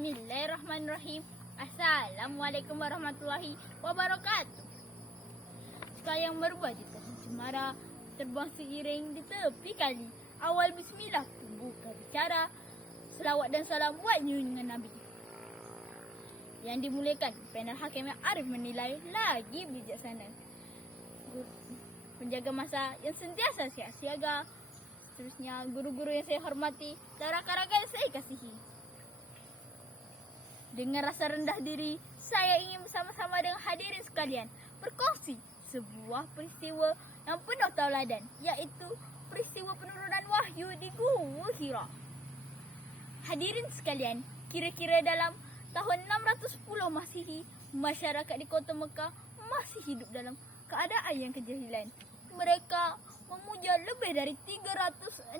Bismillahirrahmanirrahim. Assalamualaikum warahmatullahi wabarakatuh. Sekayang merbah di tengah cemara, terbang seiring di tepi kali. Awal bismillah, buka bicara. Selawat dan salam buat junjungan Nabi. Yang dimuliakan, panel hakim yang arif menilai lagi bijaksana. Penjaga masa yang sentiasa siaga. Seterusnya, guru-guru yang saya hormati dan rakan-rakan yang saya kasihi. Dengan rasa rendah diri, saya ingin bersama-sama dengan hadirin sekalian berkongsi sebuah peristiwa yang penuh tauladan, iaitu peristiwa penurunan wahyu di Gua Hira. Hadirin sekalian, kira-kira dalam tahun 610 Masihi, masyarakat di kota Mekah masih hidup dalam keadaan yang kejahilan. Mereka memuja lebih dari 360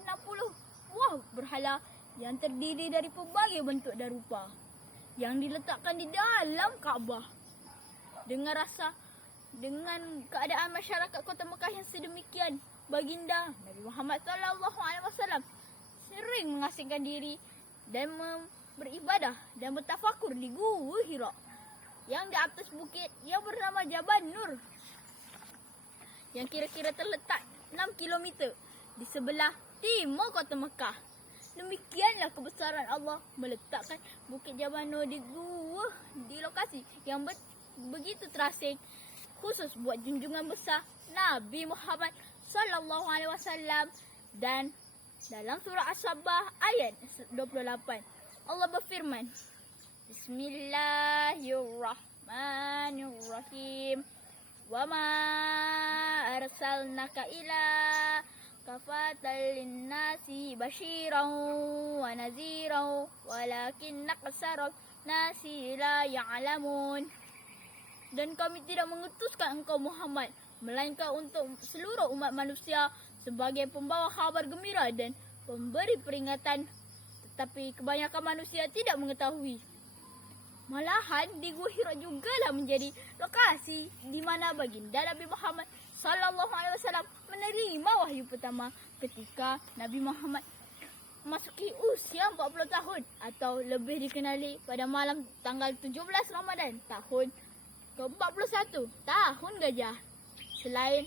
buah berhala yang terdiri dari pelbagai bentuk dan rupa yang diletakkan di dalam Kaabah. Dengan keadaan masyarakat kota Mekah yang sedemikian, baginda Nabi Muhammad SAW sering mengasingkan diri dan beribadah dan bertafakur di Gua Hira yang di atas bukit yang bernama Jabal Nur, yang kira-kira terletak 6 km di sebelah timur kota Mekah. Demikianlah kebesaran Allah meletakkan Bukit Jabal Nur di lokasi yang begitu terasing, khusus buat junjungan besar Nabi Muhammad SAW. Dan dalam surah As-Sabbah ayat 28, Allah berfirman, Bismillahirrahmanirrahim. Wa ma arsalnaka ila kafatan linnasi basyiran wa naziran walakinna aktsaran nasi la ya'lamun. Dan kami tidak mengutuskan engkau Muhammad melainkan untuk seluruh umat manusia sebagai pembawa kabar gembira dan pemberi peringatan, tetapi kebanyakan manusia tidak mengetahui. Malahan di Gua Hira jugalah menjadi lokasi di mana baginda Nabi Muhammad SAW menerima wahyu pertama ketika Nabi Muhammad memasuki usia 40 tahun atau lebih dikenali pada malam tanggal 17 Ramadan tahun ke-41 tahun gajah. Selain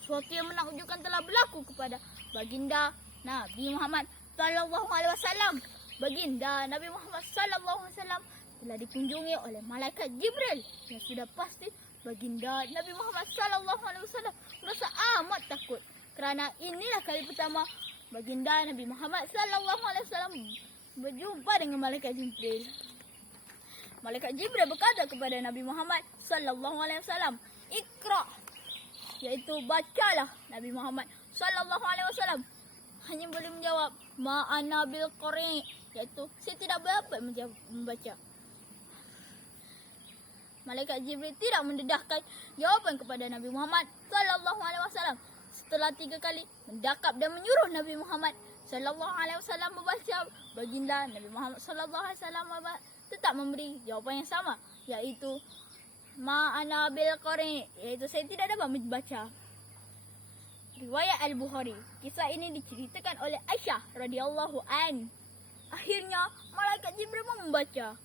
sesuatu yang menakjubkan telah berlaku kepada baginda Nabi Muhammad SAW. Baginda Nabi Muhammad SAW telah dikunjungi oleh malaikat Jibril yang sudah pasti baginda Nabi Muhammad SAW merasa amat takut kerana inilah kali pertama baginda Nabi Muhammad SAW berjumpa dengan malaikat Jibril. Malaikat Jibril berkata kepada Nabi Muhammad SAW, Iqra, iaitu bacalah. Nabi Muhammad SAW hanya boleh menjawab ma'ana bil qari', iaitu saya tidak dapat membaca. Malaikat Jibril tidak mendedahkan jawapan kepada Nabi Muhammad SAW. Setelah 3 kali mendakap dan menyuruh Nabi Muhammad SAW membaca, baginda Nabi Muhammad SAW tetap memberi jawapan yang sama, iaitu ma'ana bil qari', iaitu saya tidak dapat membaca. Riwayat Al-Bukhari. Kisah ini diceritakan oleh Aisyah radhiyallahu an. Akhirnya malaikat Jibril membaca,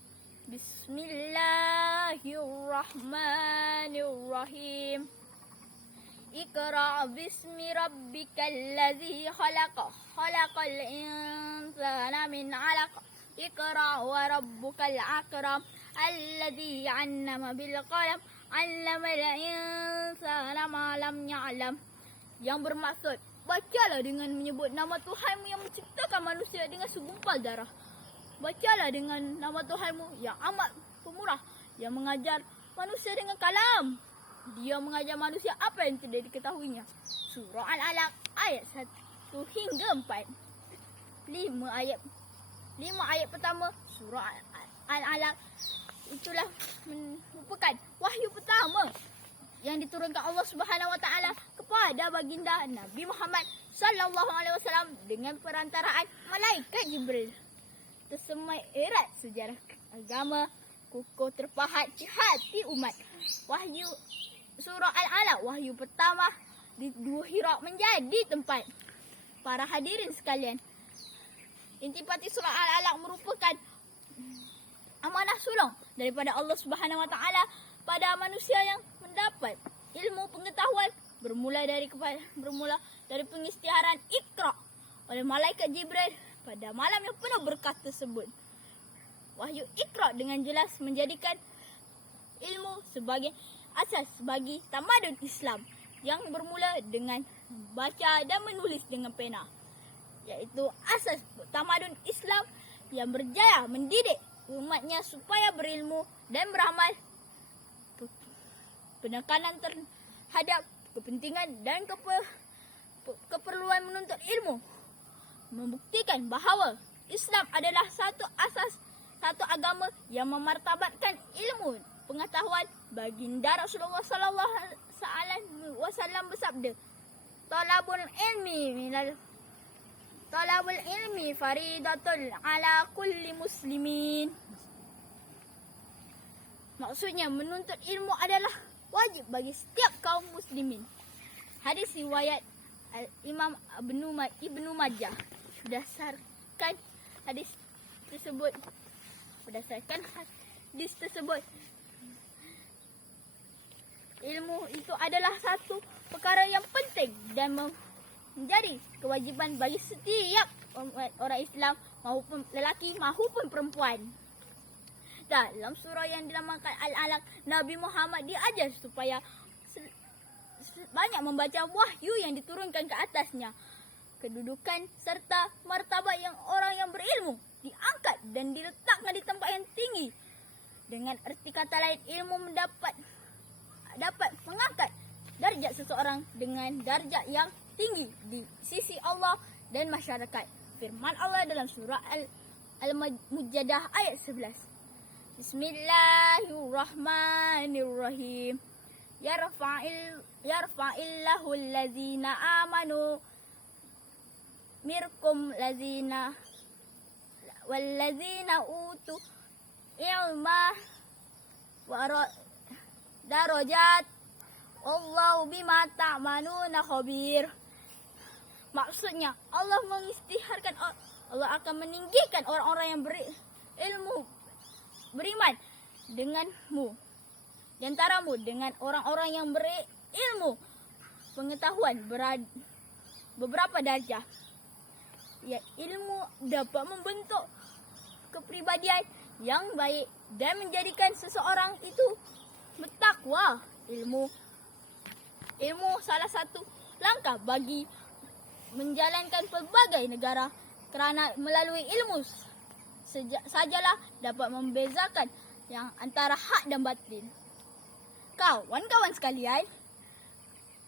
Bismillahirrahmanirrahim. Iqra' bismi rabbikal ladzi khalaq. Khalaqal insana min 'alaq. Iqra' wa rabbukal akram. Alladzi 'allama bil qalam. 'allamal insana ma lam ya'lam. Yang bermaksud, bacalah dengan menyebut nama Tuhanmu yang menciptakan manusia dengan segumpal darah. Bacalah dengan nama Tuhanmu yang amat pemurah, yang mengajar manusia dengan kalam. Dia mengajar manusia apa yang tidak diketahuinya. Surah Al-Alaq ayat 1 hingga 4. 5 ayat pertama surah Al-Alaq itulah merupakan wahyu pertama yang diturunkan Allah Subhanahu Wa Taala kepada baginda Nabi Muhammad SAW dengan perantaraan malaikat Jibril. Tersemai erat sejarah agama, kukuh terpahat hati umat. Wahyu surah Al-Alaq, wahyu pertama di Gua Hira, menjadi tempat para hadirin sekalian Intipati surah Al-Alaq merupakan amanah sulung daripada Allah Subhanahu Wa Taala pada manusia yang mendapat ilmu pengetahuan bermula dari pengisytiharan Iqra oleh malaikat Jibril pada malam yang penuh berkah tersebut. Wahyu Iqra dengan jelas menjadikan ilmu sebagai asas bagi tamadun Islam yang bermula dengan baca dan menulis dengan pena, iaitu asas tamadun Islam yang berjaya mendidik umatnya supaya berilmu dan beramal. Penekanan terhadap kepentingan dan keperluan menuntut ilmu membuktikan bahawa Islam adalah satu agama yang memartabatkan ilmu pengetahuan. Baginda Rasulullah sallallahu alaihi wasallam bersabda, Talabul ilmi faridatul ala kulli muslimin. Maksudnya menuntut ilmu adalah wajib bagi setiap kaum muslimin. Hadis riwayat Imam Ibnu Majah. Berdasarkan hadis tersebut, ilmu itu adalah satu perkara yang penting dan menjadi kewajiban bagi setiap orang Islam, maupun lelaki maupun perempuan. Dalam surah yang dinamakan Al-Alaq, Nabi Muhammad diajar supaya banyak membaca wahyu yang diturunkan ke atasnya. Kedudukan serta martabat yang orang yang berilmu diangkat dan diletakkan di tempat yang tinggi. Dengan erti kata lain, ilmu dapat mengangkat darjat seseorang dengan darjat yang tinggi di sisi Allah dan masyarakat. Firman Allah dalam surah Al-Mujadalah ayat 11. Bismillahirrahmanirrahim. Yarfa'illahu allazina amanu mirkum lazina wallazina utu ilma darajat wallahu bima ta'maluna khabir. Maksudnya Allah mengisytiharkan, Allah akan meninggikan orang-orang yang berilmu, beriman denganmu, di antaramu dengan orang-orang yang berilmu pengetahuan beberapa darjah. Ya, ilmu dapat membentuk kepribadian yang baik dan menjadikan seseorang itu bertakwa. Ilmu salah satu langkah bagi menjalankan pelbagai negara, kerana melalui ilmu sajalah dapat membezakan yang antara hak dan batin. Kawan-kawan sekalian,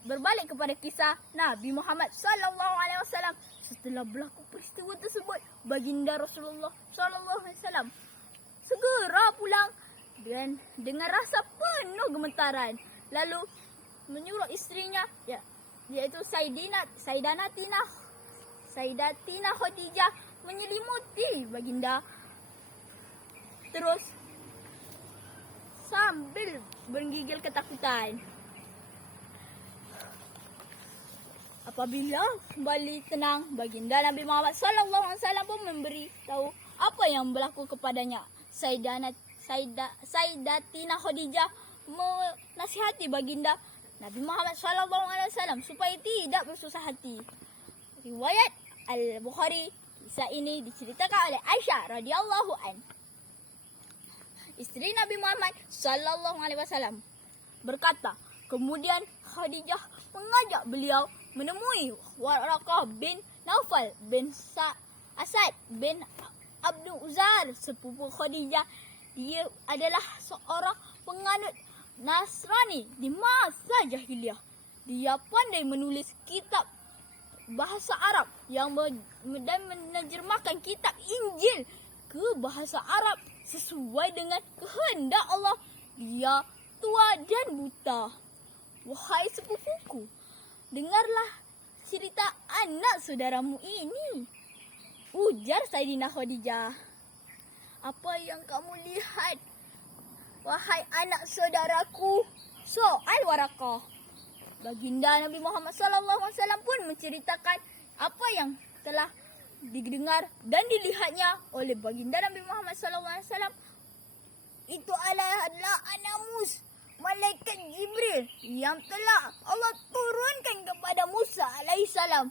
berbalik kepada kisah Nabi Muhammad sallallahu alaihi wasallam. Setelah berlaku peristiwa tersebut, baginda Rasulullah sallallahu alaihi wasallam segera pulang dan dengan rasa penuh gemetaran, lalu menyuruh isterinya, iaitu Sayyidatina Khadijah, menyelimuti baginda. Terus sambil menggigil ketakutan. Apabila kembali tenang, baginda Nabi Muhammad sallallahu alaihi wasallam pun memberi tahu apa yang berlaku kepadanya. Sayyidatina Khadijah menasihati baginda Nabi Muhammad sallallahu alaihi wasallam supaya tidak bersusah hati. Riwayat Al-Bukhari, kisah ini diceritakan oleh Aisyah radhiyallahu anha, isteri Nabi Muhammad sallallahu alaihi wasallam, berkata, kemudian Khadijah mengajak beliau menemui Waraqah bin Naufal bin Asad bin Abdul Uzar, sepupu Khadijah. Dia adalah seorang penganut Nasrani di masa jahiliyah. Dia pandai menulis kitab bahasa Arab dan menerjemahkan kitab Injil ke bahasa Arab sesuai dengan kehendak Allah. Dia tua dan buta. Wahai sepupuku, dengarlah cerita anak saudaramu ini, ujar Sayyidina Khadijah. Apa yang kamu lihat, wahai anak saudaraku? Soal Waraqah. Baginda Nabi Muhammad sallallahu alaihi wasallam pun menceritakan apa yang telah didengar dan dilihatnya oleh baginda Nabi Muhammad SAW. Itu adalah Anamus, malaikat Jibril yang telah Allah turunkan kepada Musa alaihissalam.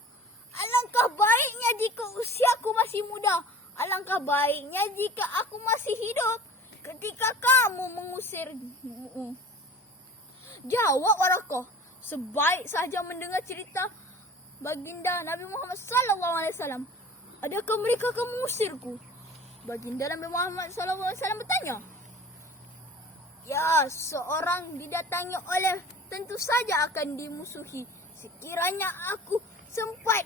Alangkah baiknya jika usiaku masih muda. Alangkah baiknya jika aku masih hidup ketika kamu mengusirmu. Jawab Waraqah, sebaik saja mendengar cerita baginda Nabi Muhammad SAW. Adakah mereka akan mengusirku? Baginda Nabi Muhammad SAW bertanya. Ya, seorang didatangi oleh tentu saja akan dimusuhi. Sekiranya aku sempat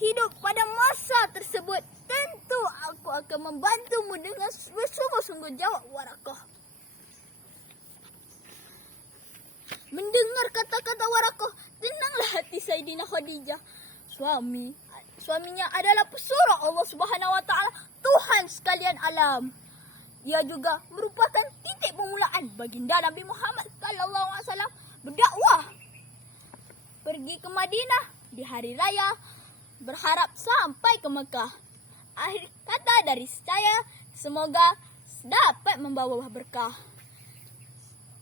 hidup pada masa tersebut, tentu aku akan membantumu dengan bersungguh-sungguh, jawab Waraqah. Mendengar kata-kata Waraqah, tenanglah hati Sayyidina Khadijah. Suaminya adalah pesuruh Allah Subhanahu wa taala, Tuhan sekalian alam. Ia juga merupakan titik permulaan baginda Nabi Muhammad sallallahu alaihi wasallam berdakwah. Pergi ke Madinah di hari raya, berharap sampai ke Mekah. Akhir kata dari saya, semoga dapat membawa berkah.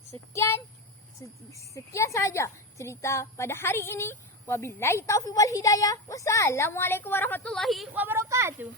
Sekian saja cerita pada hari ini. Wabillahi taufiq wal hidayah. Wassalamualaikum warahmatullahi wabarakatuh.